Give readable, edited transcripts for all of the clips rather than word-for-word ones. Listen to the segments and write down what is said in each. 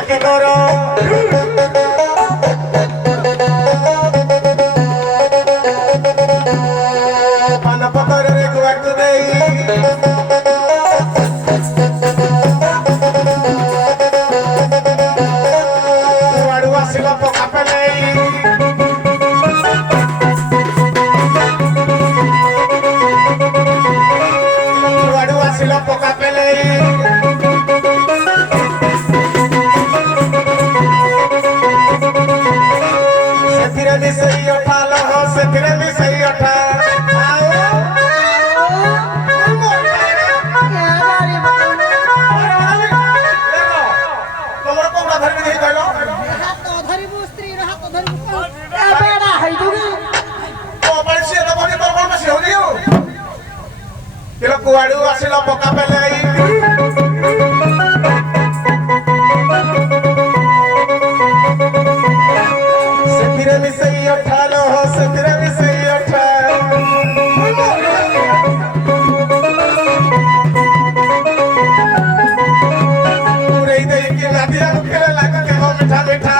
बाकी करो पान पतर रे गुआट देई गुआडू आसिला पका पेलेई गुआडू आसिला पका पेलेई सही उठा लो सखरे भी सही उठा कुआडू आसिल पका पेले ସେଥିରେ ମିଶେଇ ଅଠାଲ ସେଥିରେ ମିଶେଇ ଅଠା ପୁରେଇ ଦେଇକି ନାଦିଆ ମୁଖରେ ଲାଗୁଥିବ ମିଠା ମିଠା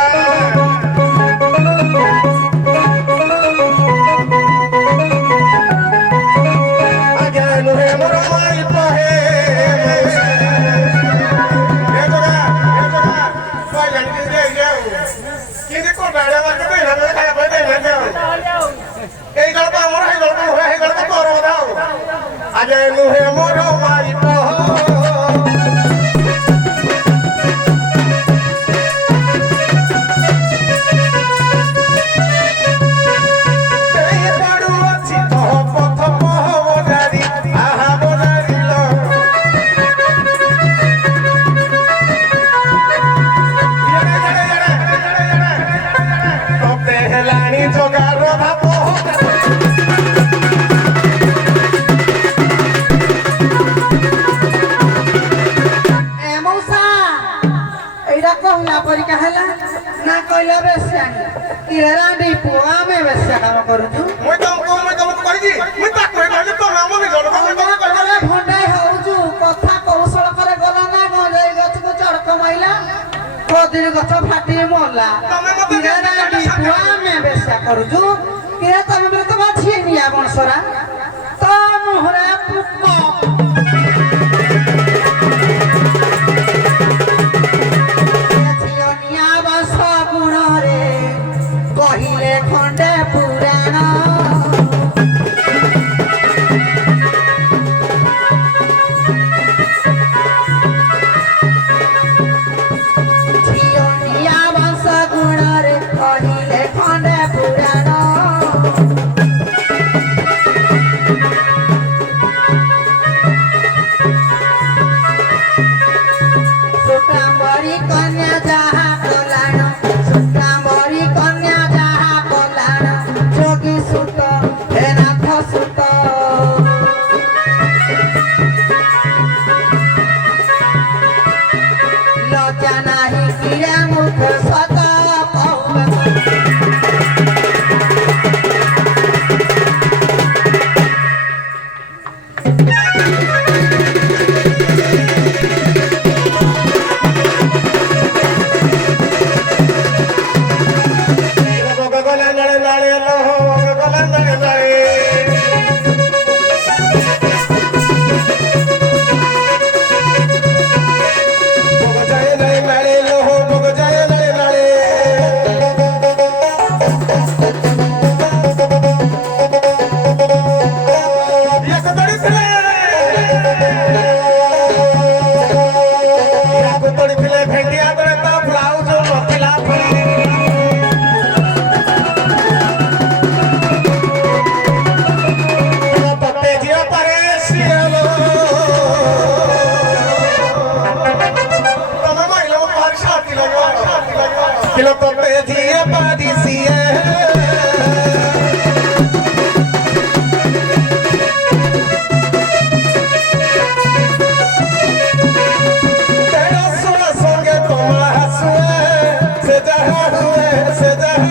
ଆଜ୍ଞା ନୁହେଁ ମୋର ମାଇ ପହେ आज नुहे मोरो मारी गछ फाटी मोला बेसा करूछु के तमे तो बाछी निया बनसरा तो मोहरा पुको छियनिया बस गुण रे कहिले खंडे पुराण से